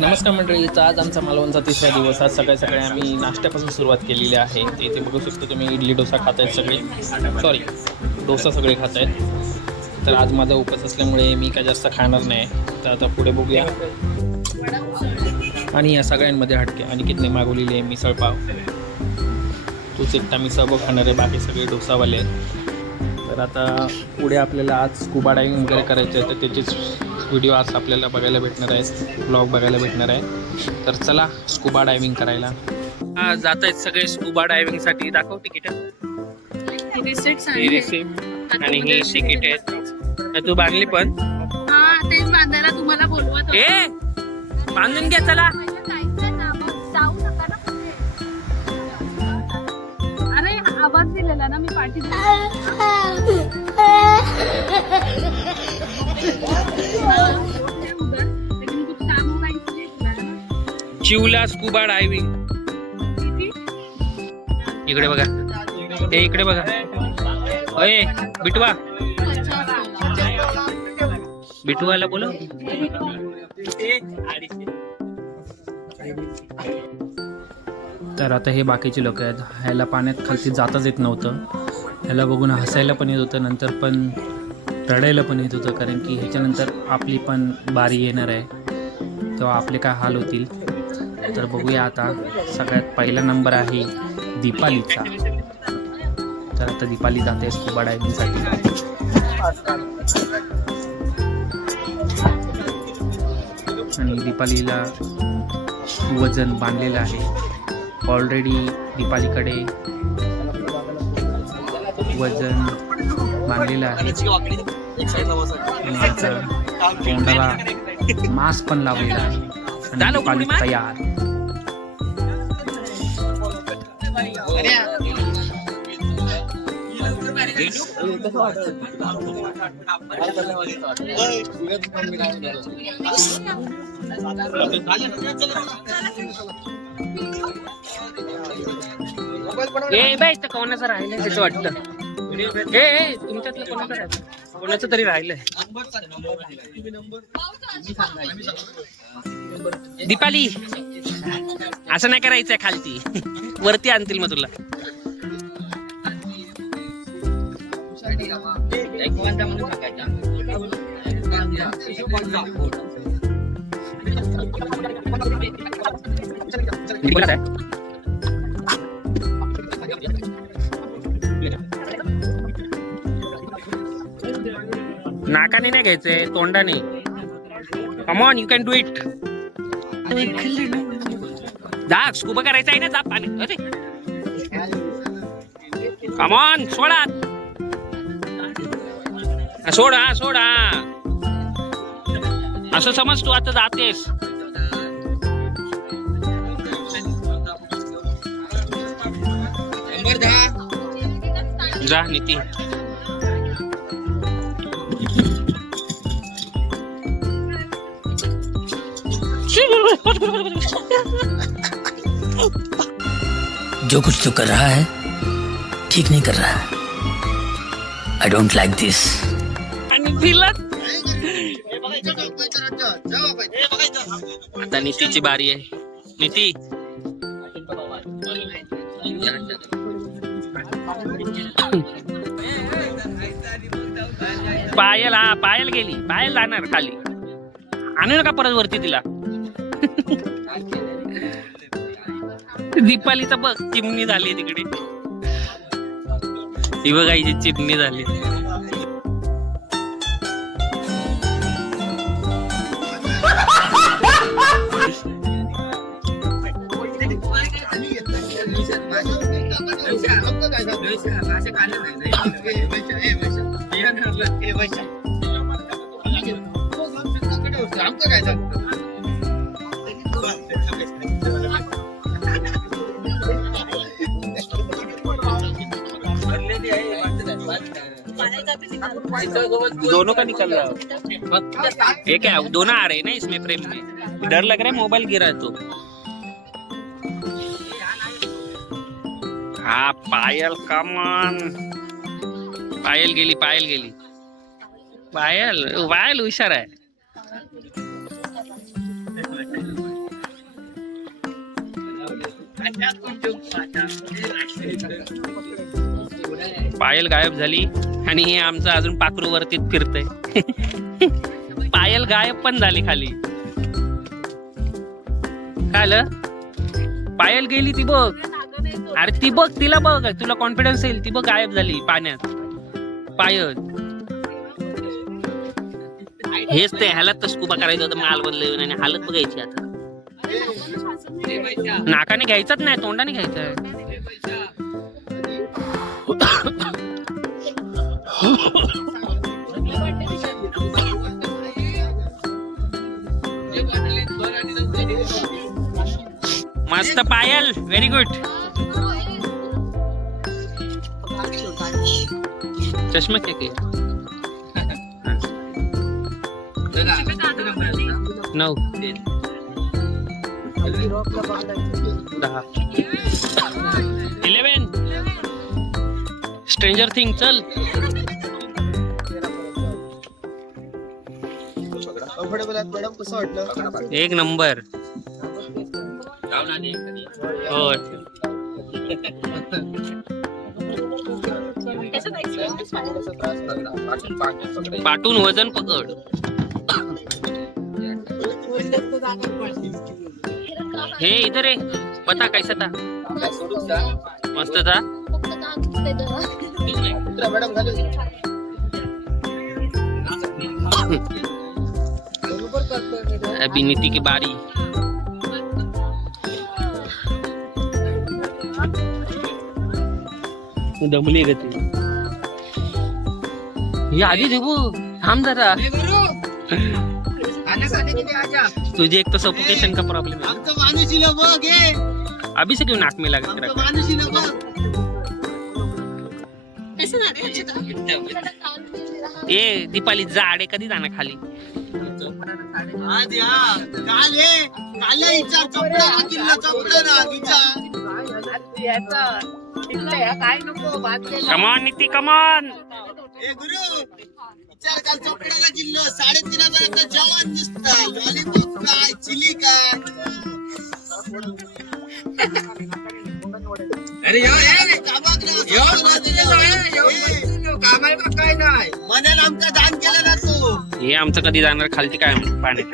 नमस्कार मंडळीचा आज आमचा मालवणचा तिसरा दिवस. आज सकाळी सकाळी आम्ही नाश्त्यापासून सुरुवात केलेली आहे. इथे बघू शकतो तुम्ही इडली डोसा खात आहेत सगळे, सॉरी डोसा सगळे खात आहेत. तर आज माझा उपवास असल्यामुळे मी काय जास्त खाणार नाही. तर आता पुढे बघूया. आणि या सगळ्यांमध्ये हटके आणि कितने मागवलेली आहे मिसळ पाव. तूच एकटा मिसळ पाव खाणार आहे, बाकी सगळे डोसावाले. तर आता पुढे आपल्याला आज स्कुबा डायव्हिंग वगैरे करायचं आहे, तर त्याचीच व्हिडिओ आज आपल्याला बघायला भेटणार आहे, ब्लॉग बघायला भेटणार आहे. तर चला स्कुबा डायव्हिंग करायला. जात आहेत सगळे स्कुबा डायव्हिंगसाठी. दाखव तिकीट. रिसिप्ट ही रिसिप्ट आणि ही तिकीट आहेत. तू बांधली पण? तेच बांधायला तुम्हाला बोलवत होते. ए बांधून घ्या चला. अरे आवाज दिलेला ना मी पाठी. Chivla scuba diving. इकडे बघा, ते इकडे बघा. अय बिटवा, बिटवाला बोलो. तर आता हे बाकीचे लोक आहेत. ह्याला पाण्यात खालती जाताच येत नव्हतं. ह्याला बघून हसायला पण येत होतं, नंतर पण रडायला पण येत होतं, कारण की ह्याच्यानंतर आपली पण बारी येणार आहे, तेव्हा आपले काय हाल होतील. तर बघूया आता. सगळ्यात पहिला नंबर आहे दीपालीचा. तर आता दीपाली जाते स्कुबा डायव्हिंगसाठी. आणि दीपालीला वजन बांधलेलं आहे ऑलरेडी. दीपालीकडे वजन बांधलेलं आहे आणि त्याचा तोंडाला मास्क पण लावलेला आहे. आणि दीपाली तयार. कोणाचं राहिलंय त्याचं वाटतं. तुमच्यातलं कोणाचं राहिलं, कोणाचं तरी राहिलंय. दीपाली असं नाही करायचंय, खालती वरती आणतील मग तुला. नाकाने नाही घ्यायचंय, तोंडाने. Come on, you can do it. जा स्कुबा करायचं आहे ना, जा पाणी. अरे कम ऑन, सोडा सोडा सोडा. असं समज तू आता जातेस. जा नीती. जो कुछ तो कर रहा है ठीक नहीं कर रहा है. आई डोंट लाइक दिस. आता नीतीची बारी आहे. नीती पायल. हा पायल गेली, पायल जाणार खाली. आणू नका परत वरती तिला. दीपालीचा बघ चिमणी झाली तिकडे. ती बघा हिची चिमणी झाली. दोनों का निकल रहा है. ये क्या दोनों आ रहे हैं ना इसमें फ्रेम में. डर लग रहा है, मोबाइल गिरा है तो. हा पायल, कमान. पायल गेली, पायल गेली. पायल, पायल हुशार आहे. पायल गायब झाली आणि हे आमचं अजून पाखरू वरतीच फिरतय. पायल गायब पण झाली खाली. काय झालं? पायल गेली ती बघ. अरे ती बघ, तिला बघ, तुला कॉन्फिडन्स येईल. ती बघ गायब झाली पाण्यात. पायल हेच ते ह्याला तर स्कुबा करायचं होतं माल बदलून आणि हालत बघायची. आता नाकाने घ्यायचाच नाही, तोंडाने घ्यायचं. मस्त पायल, व्हेरी गुड. चष्मा क्या 9 10 11 स्ट्रेंजर थिंग. चल एक नंबर. हो पाटून वजन पकड. हे इधर है, बता कैसा था? मस्त था. अभी नीति की बारी. दमली ग ती. हे आधी देऊ थांब जरा. तुझे एक तो सफोकेशन का प्रॉब्लम है. अभी से क्यों नाक में लगा के रखा? ए दीपाली जाडे कधी जाणार खाली? कमान नीती कमान. हे आमचं कधी जाणार खालती काय पाण्यात?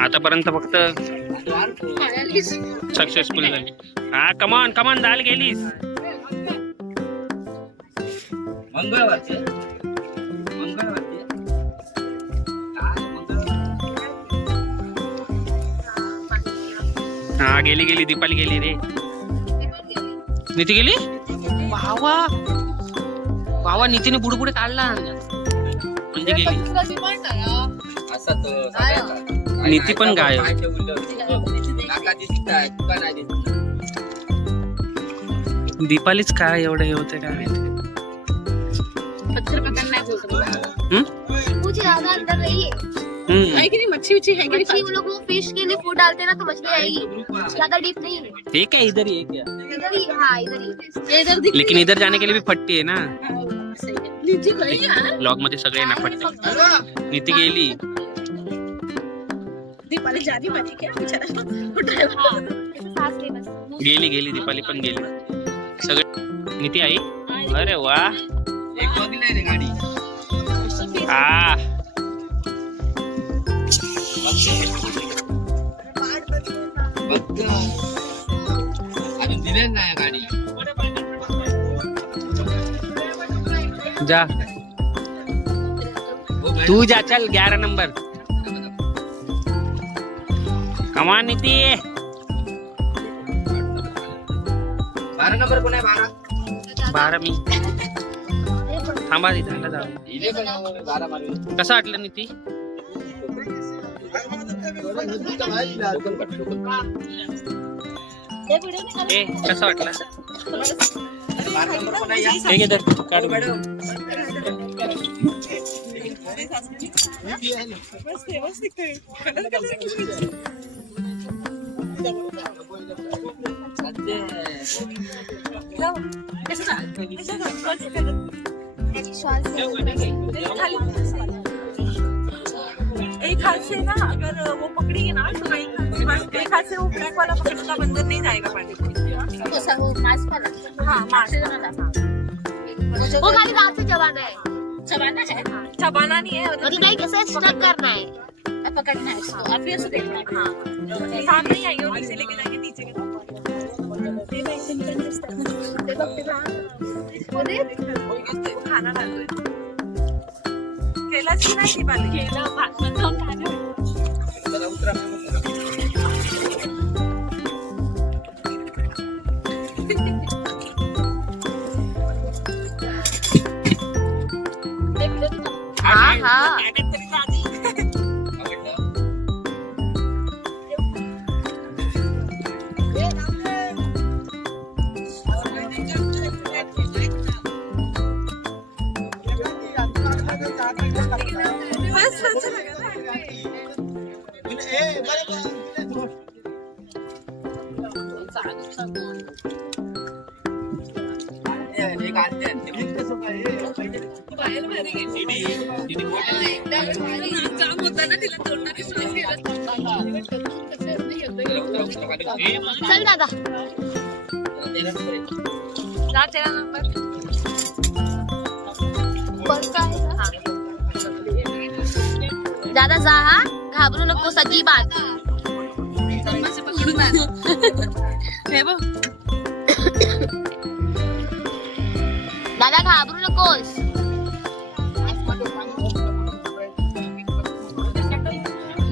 आतापर्यंत फक्त सक्सेसफुल झाली. हा कमान कमान जायला गेलीस. हा गेली गेली दीपाली गेली रे. नीती गेली. भावा भावा नीतीने बुडबुडे काढला म्हणजे गेली. नीती पण गायब. दीपालीच काय एवढं हे होते काय माहिती. मुझे ज्यादा अंदर नहीं है कि नहीं. मच्छी उच्छी है कि वो लोग वो फिश के लिए फूड डालते हैं ना तो मछली आएगी. ज्यादा डीप नहीं है. ठीक है इधर ही है क्या? इधर ही. हाँ इधर ही. लेकिन इधर जाने के लिए भी फट्टी है ना. ब्लॉग मध्ये सगळे ना फट्टी. नीती गेली. गेली गेली दीपाली पण गेली. सगळे नीती आई. अरे वा. आ अजून दिले नाही गाडी. जा तू जा. चल 11 नंबर. कमान नीती. 12 नंबर कोण आहे? 12 मी. थांबा तिथं जा. 12 मारले. कसं वाटलं नीती? ए कसं वाटलं? 12 नंबर कोण आहे? एक इधर काढ मॅडम. एक हाथ से ना अगर वो पकड़ेगी ना तो एक हाथ से वो ब्रेक वाला पकड़ना बंदर नहीं जाएगा पानी हाँ मास्क वो खाली हाथ से चबाना है। चबाना नहीं है मतलब नहीं कैसे स्टक करना है। पकड़ना है इसको और फिर ऐसे देखना है। हाँ सामने ही आएगी वो पीछे लेके जाएंगे नीचे के वो खाना डाल दो केला की नाही पाहिजे केला भात मध्ये जाऊन खाणं. हाँ हाँ बस अच्छा लगा एक आणते जाम होता ना तिला तोंडाने श्वास घ्यायला. चल दादा जा तेरा नंबर दादा जा हा घाबरू नको सगळी बात. तोंडाचे पकडून आण. हे बघ दादा घाबरू नकोस.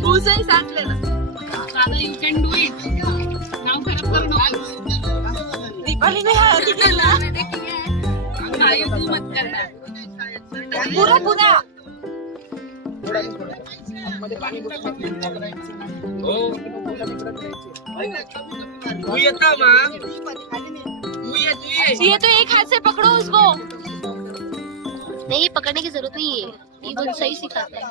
तुझंही सांगले ना दादा यू कॅन डू इट. नाव खराब करू नको. दीपालीने हळदी केला नाही तू मत करणार. पुरा पुरा ये तो एक हाथ से पकड़ो उसको नहीं पकड़ने की जरूरत नहीं है. ये बहुत सही सिखाता है.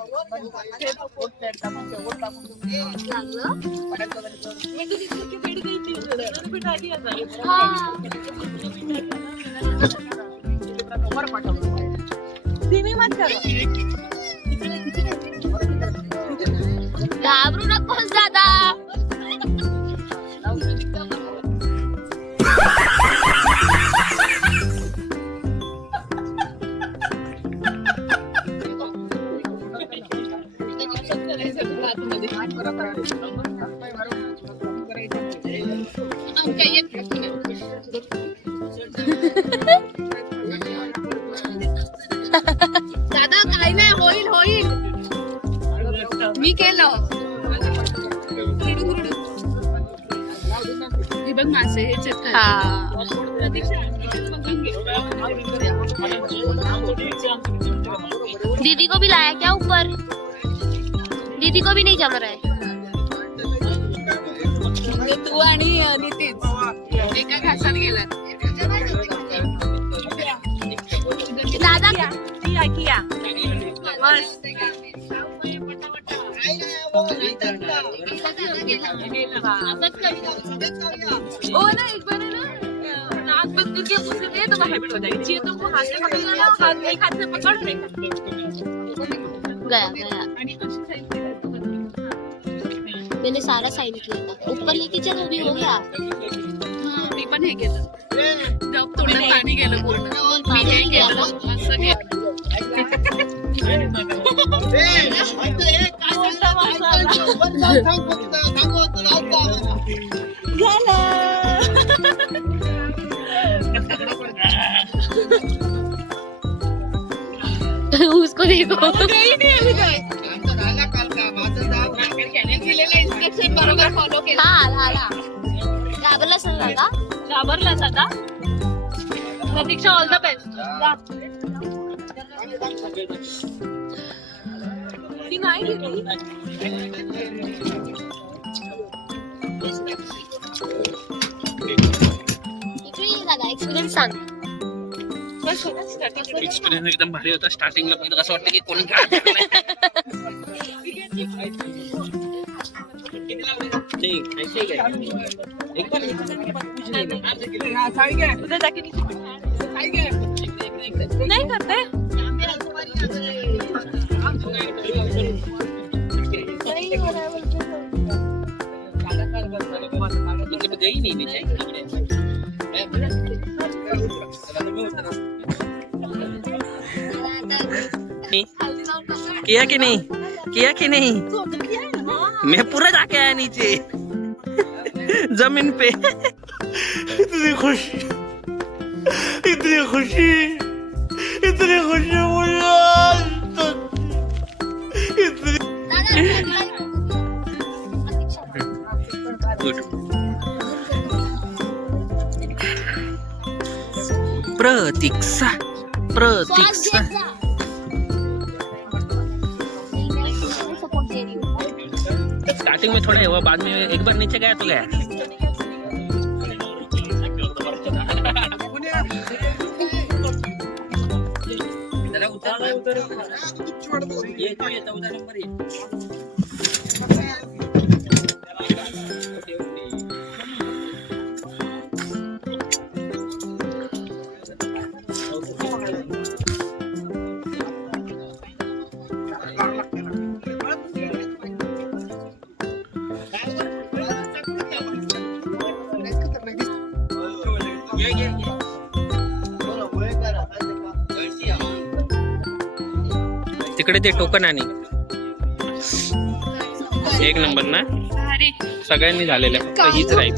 हाँ धीमी मत करो घाबरू नकोस दादा. दादा काय नाही होईल होईल. मी केलं. हे बघ मासे हे चेक कर. हाँ प्रतीक्षा, बघून घे. दीदी को भी लाया क्या ऊपर? दीदी को भी नहीं जम रहा है. तू आणि नितीन एका घासात गेलात. दादा किया बस ओ ना एक बार है ना नाक बंद करके उसे दे तो हैबिट हो जाएगी. चाहिए तो वो हाथ से पकड़ लेना हाथ एक हाथ से पकड़ लेना गया गया. आणि अशी साईड केलं. मैंने सारा साइन किया था. ऊपर लेके चल वो भी हो गया. मी पण हे केलं. जब तोंडात पाणी गेलं पूर्ण. मी हे केलं असं केलं. उसको देखो. इन्स्ट्रक्शन बरोबर फॉलो केलं. हा आला आला. घाबरलास ना दादा. घाबरलास आता. प्रतीक्षा ऑल द बेस्ट. ती नाही गेली इकडे ये दादा एक्सपिरियन्स सांग. एक्सपिरियन्स एकदम भारी होता. स्टार्टिंगला पण असं वाटतं की कोण नाही उधर जाके नहीं करते गई नहीं नीचे किया कि नहीं, किया कि नहीं? मैं पूरा जाके आया नीचे जमीन पे। इतनी खुशी, इतनी खुशी, इतनी खुशी मुझे आज तक इतनी। गुड। प्रतीक्षा, प्रतीक्षा। सपोर्ट दे रही हूँ। स्टार्टिंग में थोड़ा हुआ, बाद में एक बार नीचे गया तो गया। ये 14 नंबर है। तिकडे ते टोकन आणि एक नंबर ना, अरे सगळ्यांनी झालेलं आहे, फक्त हीच राहील।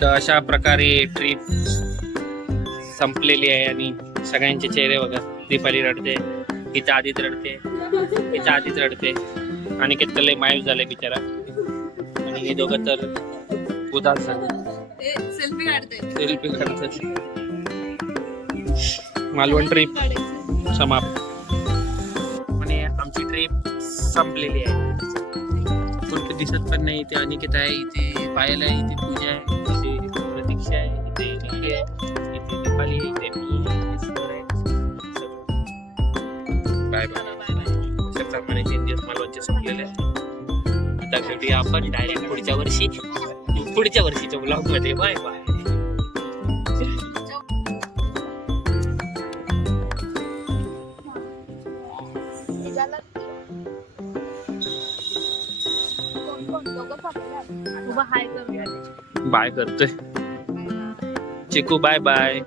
तर अशा प्रकारे ट्रिप संपलेली आहे आणि सगळ्यांचे चेहरे बघा, दीपाली रडते, हिच्या आधीच रडते, हिच्या आधीच रडते, आणि किती लय मायूस झाले बिचारा, आणि हे दोघं तर उदास झाले, सेल्फी काढते। सेल्फी काढतात। मालवण ट्रिप समाप्त आणि आमची ट्रिप संपलेली आहे। कोणते दिसत पण नाही, इथे अनिकेत आहे, इथे पायल आहे, इथे पूजा आहे, इथे प्रतीक्षा आहे, इथे निधी आहे, इथे दीपाली आहे, इथे मी, इथे सर आहे। Bye bye. प्रमाणे 3 दिवस मालवणचे संपलेले आहेत। आता भेटूया आपण डायरेक्ट पुढच्या वर्षीच्या ब्लॉग मध्ये। Bye bye. बाय करतोय चिकू, बाय बाय।